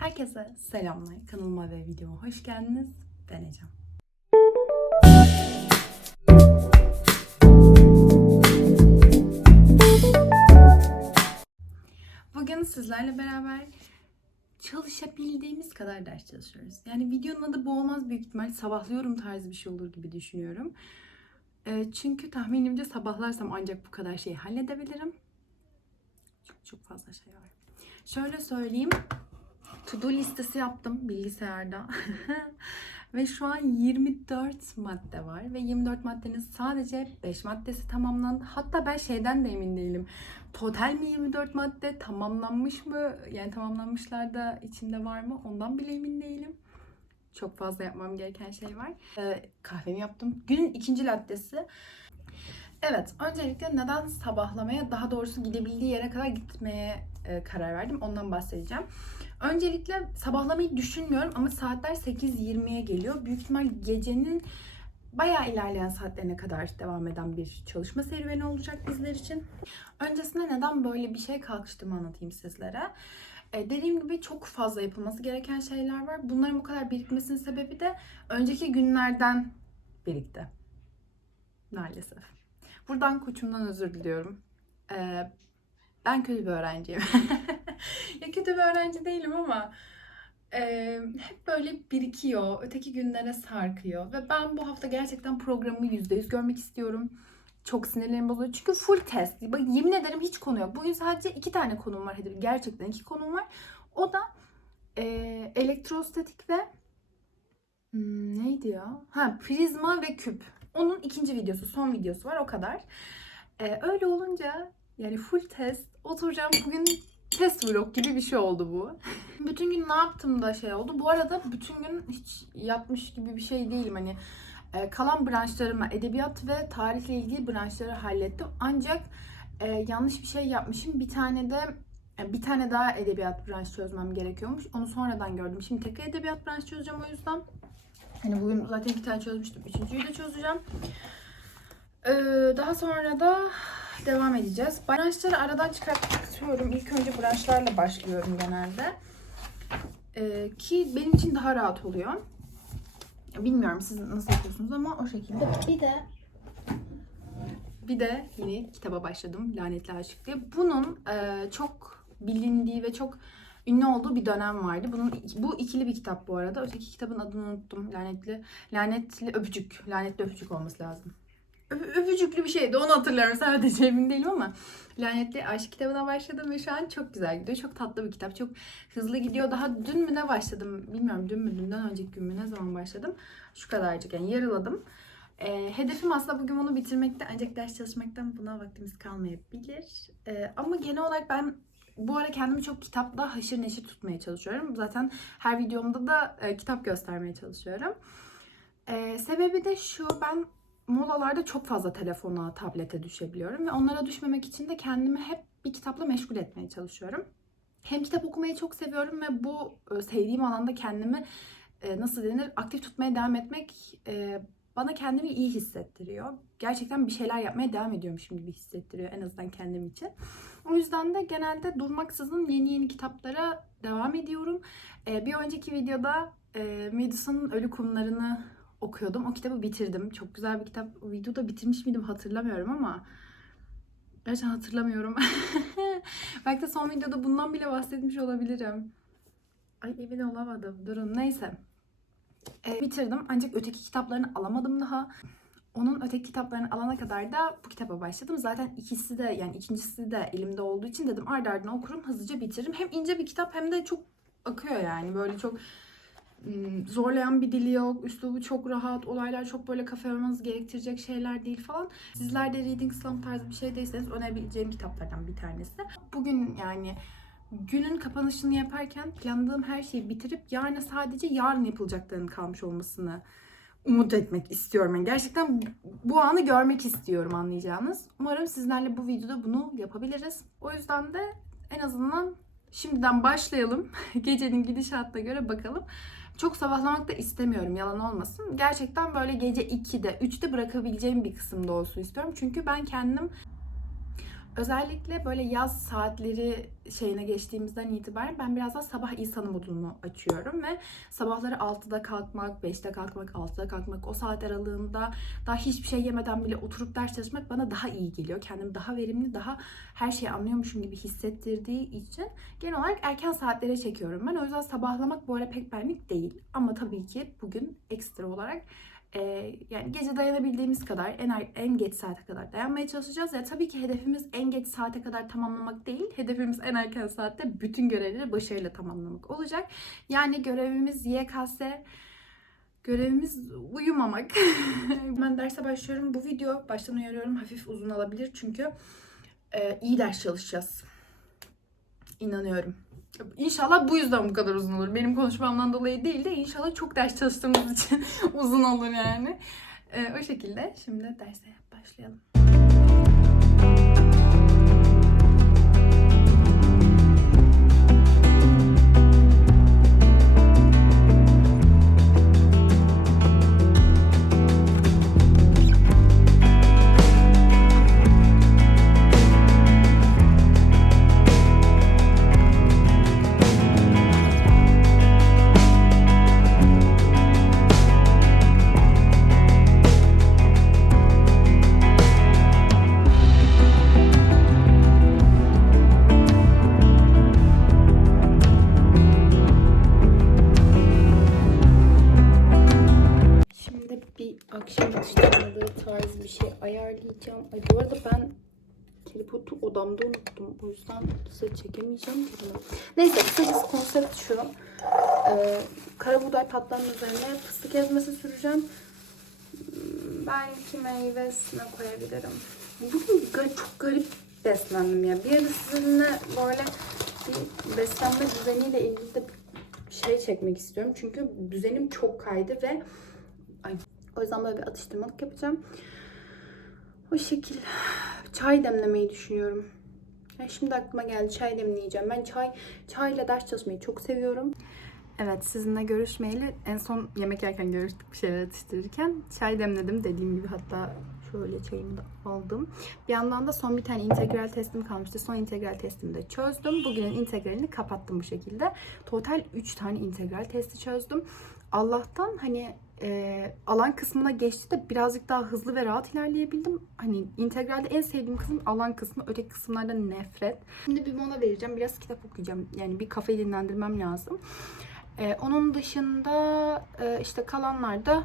Herkese selamlar. Kanalıma ve videoma hoş geldiniz. Ben Ecem. Bugün sizlerle beraber çalışabildiğimiz kadar ders çalışıyoruz. Yani videonun adı bu olmaz büyük ihtimal. Sabahlıyorum tarzı bir şey olur gibi düşünüyorum. Ee, çünkü tahminimce sabahlarsam ancak bu kadar şeyi halledebilirim. Çok çok fazla şey var. Şöyle söyleyeyim. To-do listesi yaptım bilgisayarda. ve şu an 24 madde var. Ve 24 maddenin sadece 5 maddesi tamamlandı. Hatta ben şeyden de emin değilim. Total mi 24 madde? Tamamlanmış mı? Yani tamamlanmışlar da içinde var mı? Ondan bile emin değilim. Çok fazla yapmam gereken şey var. Ee, kahvemi yaptım. Günün ikinci lattesi. Evet, öncelikle neden sabahlamaya, daha doğrusu gidebildiği yere kadar gitmeye e, karar verdim. Ondan bahsedeceğim. Öncelikle sabahlamayı düşünmüyorum ama saatler 8.20'ye geliyor. Büyük ihtimal gecenin bayağı ilerleyen saatlerine kadar devam eden bir çalışma serüveni olacak bizler için. Öncesinde neden böyle bir şey kalkıştığımı anlatayım sizlere. E, dediğim gibi çok fazla yapılması gereken şeyler var. Bunların bu kadar birikmesinin sebebi de önceki günlerden birikti. Maalesef. Buradan koçumdan özür diliyorum. E, ben kötü bir öğrenciyim. ya kötü bir öğrenci değilim ama e, hep böyle birikiyor. Öteki günlere sarkıyor. Ve ben bu hafta gerçekten programı %100 görmek istiyorum. Çok sinirlerim bozuluyor. Çünkü full test. Bak yemin ederim hiç konu yok. Bugün sadece iki tane konum var. Hadi gerçekten iki konum var. O da e, elektrostatik ve hmm, neydi ya? Ha prizma ve küp. Onun ikinci videosu, son videosu var o kadar. E, öyle olunca yani full test oturacağım bugün test vlog gibi bir şey oldu bu. bütün gün ne yaptım da şey oldu. Bu arada bütün gün hiç yatmış gibi bir şey değilim. Hani e, kalan branşlarıma edebiyat ve tarihle ilgili branşları hallettim. Ancak e, yanlış bir şey yapmışım. Bir tane de e, bir tane daha edebiyat branşı çözmem gerekiyormuş. Onu sonradan gördüm. Şimdi tekrar edebiyat branşı çözeceğim o yüzden. Hani bugün zaten iki tane çözmüştüm. Üçüncüyü de çözeceğim. Ee, daha sonra da devam edeceğiz. Branşları aradan çıkartıyorum. İlk önce branşlarla başlıyorum genelde. Ee, ki benim için daha rahat oluyor. Bilmiyorum siz nasıl yapıyorsunuz ama o şekilde. Bir de bir de yeni kitaba başladım. Lanetli Aşık diye. Bunun e, çok bilindiği ve çok ünlü olduğu bir dönem vardı. Bunun bu ikili bir kitap bu arada. Öteki kitabın adını unuttum. Lanetli Lanetli Öpücük. Lanetli Öpücük olması lazım. Öpücüklü bir şeydi. Onu hatırlıyorum. Sadece emin değilim ama Lanetli Aşk kitabına başladım ve şu an çok güzel gidiyor. Çok tatlı bir kitap. Çok hızlı gidiyor. Daha dün mü ne başladım? Bilmiyorum dün mü dünden önceki gün mü ne zaman başladım? Şu kadarcık yani yarıladım. E, hedefim aslında bugün onu bitirmekte ancak ders çalışmaktan buna vaktimiz kalmayabilir. E, ama genel olarak ben bu ara kendimi çok kitapla haşır neşir tutmaya çalışıyorum. Zaten her videomda da e, kitap göstermeye çalışıyorum. E, sebebi de şu ben molalarda çok fazla telefona, tablete düşebiliyorum ve onlara düşmemek için de kendimi hep bir kitapla meşgul etmeye çalışıyorum. Hem kitap okumayı çok seviyorum ve bu e, sevdiğim alanda kendimi e, nasıl denir aktif tutmaya devam etmek e, bana kendimi iyi hissettiriyor. Gerçekten bir şeyler yapmaya devam ediyormuşum gibi hissettiriyor en azından kendim için. O yüzden de genelde durmaksızın yeni yeni kitaplara devam ediyorum. Bir önceki videoda Medusa'nın Ölü Kumlarını okuyordum. O kitabı bitirdim. Çok güzel bir kitap. O videoda bitirmiş miydim hatırlamıyorum ama gerçekten hatırlamıyorum. Belki de son videoda bundan bile bahsetmiş olabilirim. Ay emin olamadım. Durun neyse. E, bitirdim ancak öteki kitaplarını alamadım daha. Onun öteki kitaplarını alana kadar da bu kitaba başladım. Zaten ikisi de yani ikincisi de elimde olduğu için dedim ardı ardına okurum hızlıca bitiririm. Hem ince bir kitap hem de çok akıyor yani böyle çok zorlayan bir dili yok. Üslubu çok rahat. Olaylar çok böyle kafa yormanız gerektirecek şeyler değil falan. Sizler de Reading Slump tarzı bir şey değilseniz önerebileceğim kitaplardan bir tanesi. Bugün yani günün kapanışını yaparken planladığım her şeyi bitirip yarına sadece yarın yapılacaklarının kalmış olmasını umut etmek istiyorum. Yani gerçekten bu anı görmek istiyorum anlayacağınız. Umarım sizlerle bu videoda bunu yapabiliriz. O yüzden de en azından şimdiden başlayalım. Gecenin gidişatına göre bakalım. Çok sabahlamak da istemiyorum yalan olmasın. Gerçekten böyle gece 2'de 3'te bırakabileceğim bir kısımda olsun istiyorum. Çünkü ben kendim Özellikle böyle yaz saatleri şeyine geçtiğimizden itibaren ben biraz daha sabah insanı modunu açıyorum ve sabahları 6'da kalkmak, 5'te kalkmak, 6'da kalkmak o saat aralığında daha hiçbir şey yemeden bile oturup ders çalışmak bana daha iyi geliyor. Kendimi daha verimli, daha her şeyi anlıyormuşum gibi hissettirdiği için genel olarak erken saatlere çekiyorum ben. O yüzden sabahlamak bu ara pek benlik değil. Ama tabii ki bugün ekstra olarak e, yani gece dayanabildiğimiz kadar en er- en geç saate kadar dayanmaya çalışacağız. Ya tabii ki hedefimiz en geç saate kadar tamamlamak değil. Hedefimiz en erken saatte bütün görevleri başarıyla tamamlamak olacak. Yani görevimiz YKS Görevimiz uyumamak. ben derse başlıyorum. Bu video baştan uyarıyorum hafif uzun olabilir çünkü e, iyi ders çalışacağız. İnanıyorum. İnşallah bu yüzden bu kadar uzun olur. Benim konuşmamdan dolayı değil de inşallah çok ders çalıştığımız için uzun olur yani. E, o şekilde şimdi derse başlayalım. Odamda unuttum. O yüzden size çekemeyeceğim ki bunu. Neyse kısacası konsept şu. Ee, kara buğday patlarının üzerine fıstık ezmesi süreceğim. Hmm, Belki meyvesine koyabilirim. Bugün çok garip beslendim ya. Bir ara sizinle böyle bir beslenme düzeniyle ilgili de bir şey çekmek istiyorum. Çünkü düzenim çok kaydı ve Ay. O yüzden böyle bir atıştırmalık yapacağım. O şekil. Çay demlemeyi düşünüyorum. Ya şimdi aklıma geldi çay demleyeceğim. Ben çay çayla ders çalışmayı çok seviyorum. Evet sizinle görüşmeyeli en son yemek yerken görüştük bir şeyler atıştırırken. Çay demledim dediğim gibi hatta şöyle çayımı da aldım. Bir yandan da son bir tane integral testim kalmıştı. Son integral testimi de çözdüm. Bugünün integralini kapattım bu şekilde. Total 3 tane integral testi çözdüm. Allah'tan hani e, alan kısmına geçti de birazcık daha hızlı ve rahat ilerleyebildim. Hani integralde en sevdiğim kısım alan kısmı. Öteki kısımlardan nefret. Şimdi bir mola vereceğim. Biraz kitap okuyacağım. Yani bir kafayı dinlendirmem lazım. E, onun dışında e, işte kalanlarda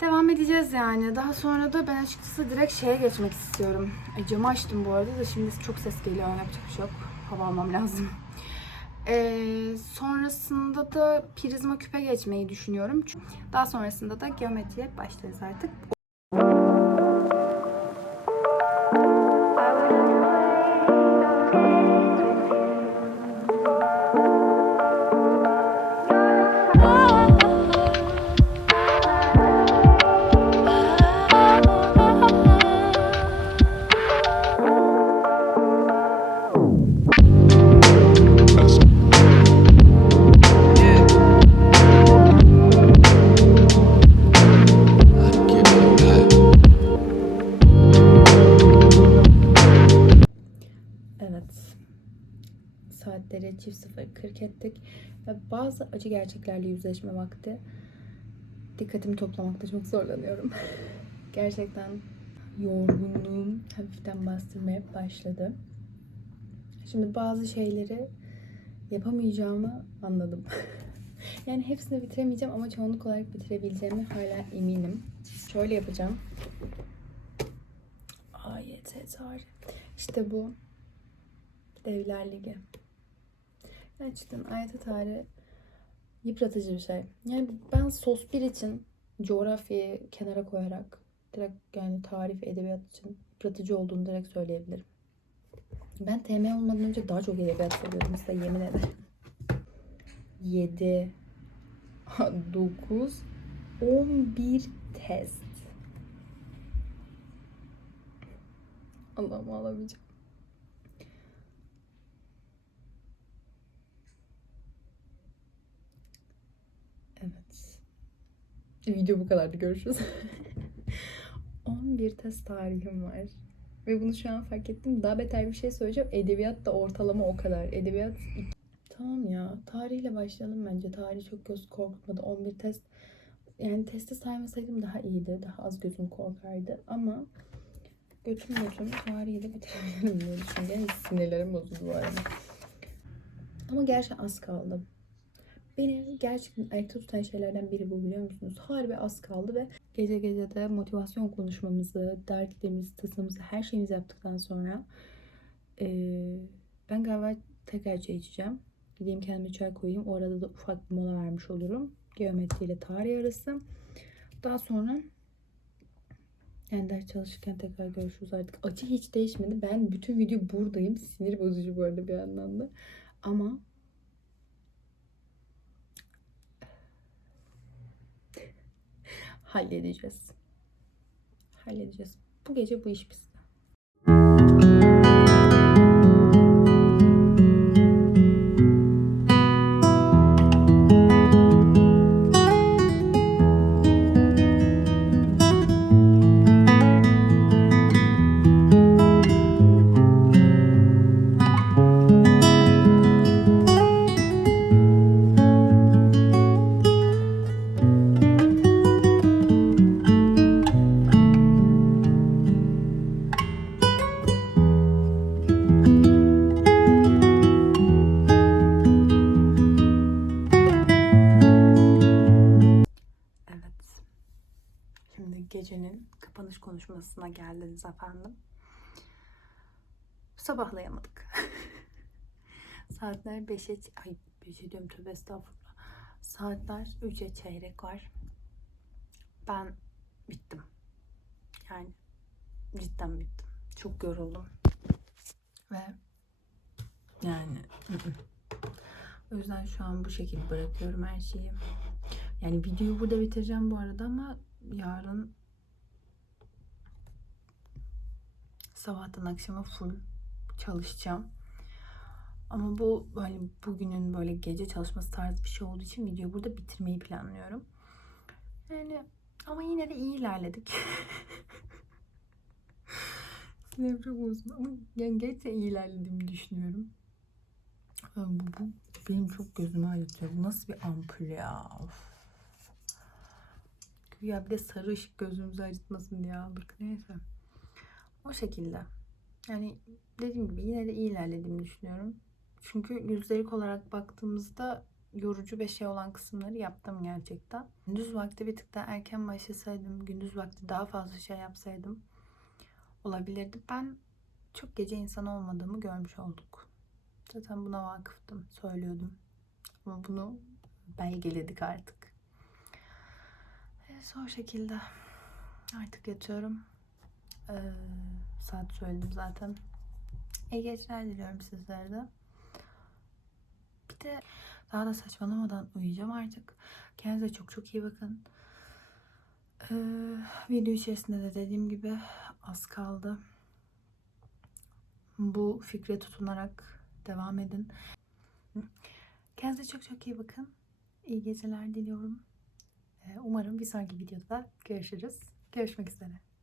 devam edeceğiz yani. Daha sonra da ben açıkçası direkt şeye geçmek istiyorum. E, camı açtım bu arada da şimdi çok ses geliyor. Yapacak bir şey yok. Hava almam lazım. Ee, sonrasında da prizma küpe geçmeyi düşünüyorum. Daha sonrasında da geometriye başlarız artık. Ettik. Ve bazı acı gerçeklerle yüzleşme vakti. Dikkatimi toplamakta çok zorlanıyorum. Gerçekten yorgunluğum hafiften bastırmaya başladı. Şimdi bazı şeyleri yapamayacağımı anladım. yani hepsini bitiremeyeceğim ama çoğunluk olarak bitirebileceğimi hala eminim. Şöyle yapacağım. AYT tarih. İşte bu Devler Ligi. Gerçekten ayet tarihi yıpratıcı bir şey. Yani ben sos 1 için coğrafyayı kenara koyarak direkt yani tarih ve edebiyat için yıpratıcı olduğunu direkt söyleyebilirim. Ben TM olmadan önce daha çok edebiyat seviyordum size yemin ederim. 7 9 11 test. Allah'ım ağlamayacağım. Evet. Video bu kadardı. Görüşürüz. 11 test tarihim var. Ve bunu şu an fark ettim. Daha beter bir şey söyleyeceğim. Edebiyat da ortalama o kadar. Edebiyat Tamam ya. Tarihle başlayalım bence. Tarih çok göz korkutmadı. 11 test. Yani testi saymasaydım daha iyiydi. Daha az gözüm korkardı. Ama götüm götüm tarihi de bitirebilirim diye düşünce sinirlerim bozuldu bu arada. Ama gerçekten az kaldı. Beni gerçekten ayakta tutan şeylerden biri bu biliyor musunuz? Harbi az kaldı ve gece gece de motivasyon konuşmamızı, dertlerimizi, tasamızı, her şeyimizi yaptıktan sonra eee, ben galiba tekrar çay içeceğim. Gideyim kendime çay koyayım. O arada da ufak bir mola vermiş olurum. Geometri ile tarih arası. Daha sonra yani ders çalışırken tekrar görüşürüz artık. Açı hiç değişmedi. Ben bütün video buradayım. Sinir bozucu bu arada bir yandan da. Ama halledeceğiz. Halledeceğiz. Bu gece bu iş bizde. Kapanış konuşmasına geldiniz efendim. Sabahlayamadık. Saatler 5'e ay 5'e diyorum tövbe estağfurullah. Saatler 3'e çeyrek var. Ben bittim. Yani cidden bittim. Çok yoruldum. Ve yani o yüzden şu an bu şekilde bırakıyorum her şeyi. Yani videoyu burada bitireceğim bu arada ama yarın sabahtan akşama full çalışacağım. Ama bu böyle bugünün böyle gece çalışması tarzı bir şey olduğu için videoyu burada bitirmeyi planlıyorum. Yani ama yine de iyi ilerledik. Sinirim bozuldu ama yani gerçekten iyi ilerlediğimi düşünüyorum. Yani Bu, bu benim çok gözümü ağrıtıyor. Bu nasıl bir ampul ya? Of. Ya bir de sarı ışık gözümüzü acıtmasın diye aldık. Neyse. O şekilde. Yani dediğim gibi yine de iyi ilerlediğimi düşünüyorum. Çünkü yüzdelik olarak baktığımızda yorucu ve şey olan kısımları yaptım gerçekten. Gündüz vakti bir tık daha erken başlasaydım, gündüz vakti daha fazla şey yapsaydım olabilirdi. Ben çok gece insanı olmadığımı görmüş olduk. Zaten buna vakıftım, söylüyordum. Ama bunu belgeledik artık. Evet, o şekilde. Artık yatıyorum. Ee, saat söyledim zaten. İyi geceler diliyorum sizlere de. Bir de daha da saçmalamadan uyuyacağım artık. Kendinize çok çok iyi bakın. Ee, video içerisinde de dediğim gibi az kaldı. Bu fikre tutunarak devam edin. Kendinize çok çok iyi bakın. İyi geceler diliyorum. Ee, Umarım bir sonraki videoda görüşürüz. Görüşmek üzere.